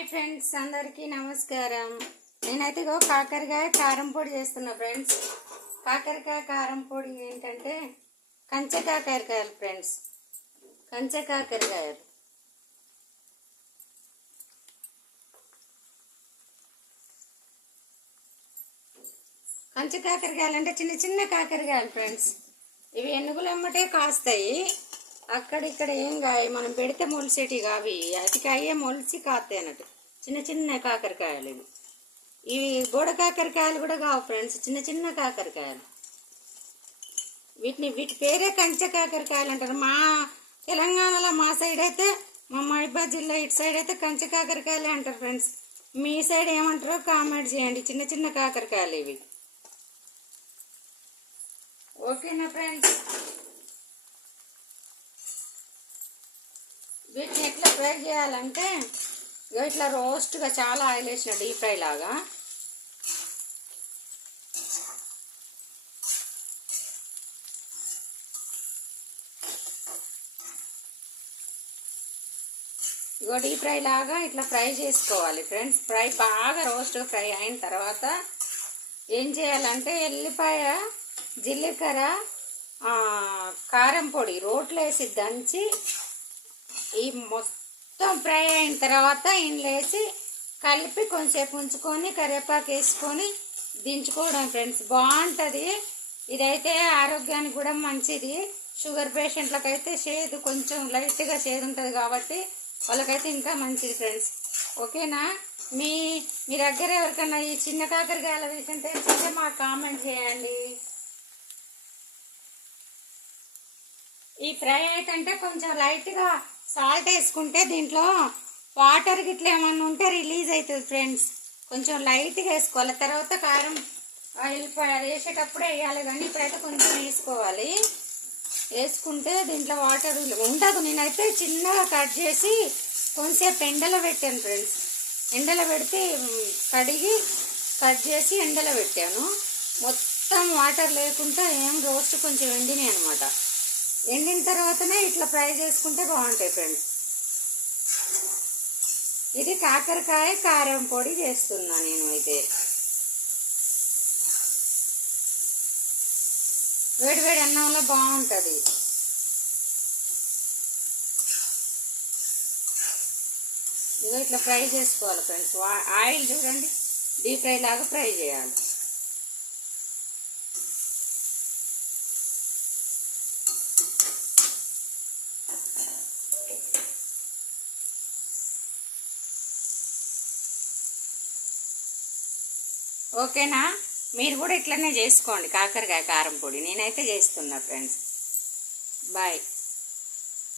Hi friends అందరికీ నమస్కారం. నేనైతే ఇగో కాకరకాయ కారం పొడి చేస్తున్నా ఫ్రెండ్స్. కాకరకాయ కారం పొడి ఏంటంటే కంచె కాకరకాయలు ఫ్రెండ్స్. కంచె కాకరకాయలు. కంచె కాకరకాయలు అంటే చిన్న చిన్న కాకరకాయలు ఫ్రెండ్స్. ఇవి ఎనుగులు అమ్మటే కాస్తాయి. అక్కడిక్కడ ఏం కాయ మనం పెడితే మొలిసేటి కావి. అతికాయే మొలిసి కాస్తాయి అన్నట్టు. చిన్న చిన్న కాకరకాయలు ఇవి. ఇవి గోడ కాకరకాయలు కూడా కావు ఫ్రెండ్స్ చిన్న చిన్న కాకరకాయలు. వీటిని వీటి పేరే కంచె కాకరకాయలు అంటారు. మా తెలంగాణలో మా సైడ్ అయితే మా మహిబాద్ జిల్లా ఇటు సైడ్ అయితే కంచె కాకరకాయలే అంటారు ఫ్రెండ్స్. మీ సైడ్ ఏమంటారో కామెంట్ చేయండి. చిన్న చిన్న కాకరకాయలు ఇవి. ఓకేనా ఫ్రెండ్స్? ఫ్రై చేయాలంటే ఇగో ఇట్లా రోస్ట్గా చాలా ఆయిల్ వేసిన డీప్ ఫ్రై లాగా. ఇగో డీప్ ఫ్రై లాగా ఇట్లా ఫ్రై చేసుకోవాలి ఫ్రెండ్స్. ఫ్రై బాగా రోస్ట్గా ఫ్రై అయిన తర్వాత ఏం చేయాలంటే ఎల్లిపాయ జీలకర్ర కారం పొడి రోట్లో వేసి దంచి ఈ మొత్తం మొత్తం ఫ్రై అయిన తర్వాత ఇందులో కలిపి కొంచెంసేపు ఉంచుకొని కరివేపాకు వేసుకొని దించుకోవడం ఫ్రెండ్స్. బాగుంటుంది. ఇదైతే ఆరోగ్యానికి కూడా మంచిది. షుగర్ పేషెంట్లకు అయితే చేదు కొంచెం లైట్గా చేదు ఉంటుంది కాబట్టి వాళ్ళకైతే ఇంకా మంచిది ఫ్రెండ్స్. ఓకేనా? మీ మీ దగ్గర ఎవరికైనా ఈ చిన్న కాకరకాయల విషయం తెలిసింటే మాకు కామెంట్ చేయండి. ఈ ఫ్రై అయితే కొంచెం లైట్గా సాల్ట్ వేసుకుంటే దీంట్లో వాటర్ గిట్ల ఏమన్నా ఉంటే రిలీజ్ అవుతుంది ఫ్రెండ్స్. కొంచెం లైట్గా వేసుకోవాలి. తర్వాత కారం ఆయిల్ వేసేటప్పుడే వేయాలి కానీ ఇప్పుడైతే కొంచెం వేసుకోవాలి. వేసుకుంటే దీంట్లో వాటర్ ఉండదు. నేనైతే చిన్నగా కట్ చేసి కొంచెంసేపు ఎండలో పెట్టాను ఫ్రెండ్స్. ఎండలో పెడితే కడిగి కట్ చేసి ఎండలో పెట్టాను. మొత్తం వాటర్ లేకుండా ఏం రోస్ట్ కొంచెం ఎండినాయి అనమాట ఎండిన తర్వాతనే ఇట్లా ఫ్రై చేసుకుంటే బాగుంటాయి ఫ్రెండ్స్. ఇది కాకరకాయ కారం పొడి చేస్తున్నా నేను అయితే వేడి వేడి అన్నంలో బాగుంటుంది. ఇదో ఇట్లా ఫ్రై చేసుకోవాలి ఫ్రెండ్స్. ఆయిల్ చూడండి. డీప్ ఫ్రై లాగా ఫ్రై చేయాలి. ఓకేనా? మీరు కూడా ఇట్లనే చేసుకోండి. కాకరకాయ కారం పొడి. నేనైతే చేస్తున్నా ఫ్రెండ్స్. బాయ్.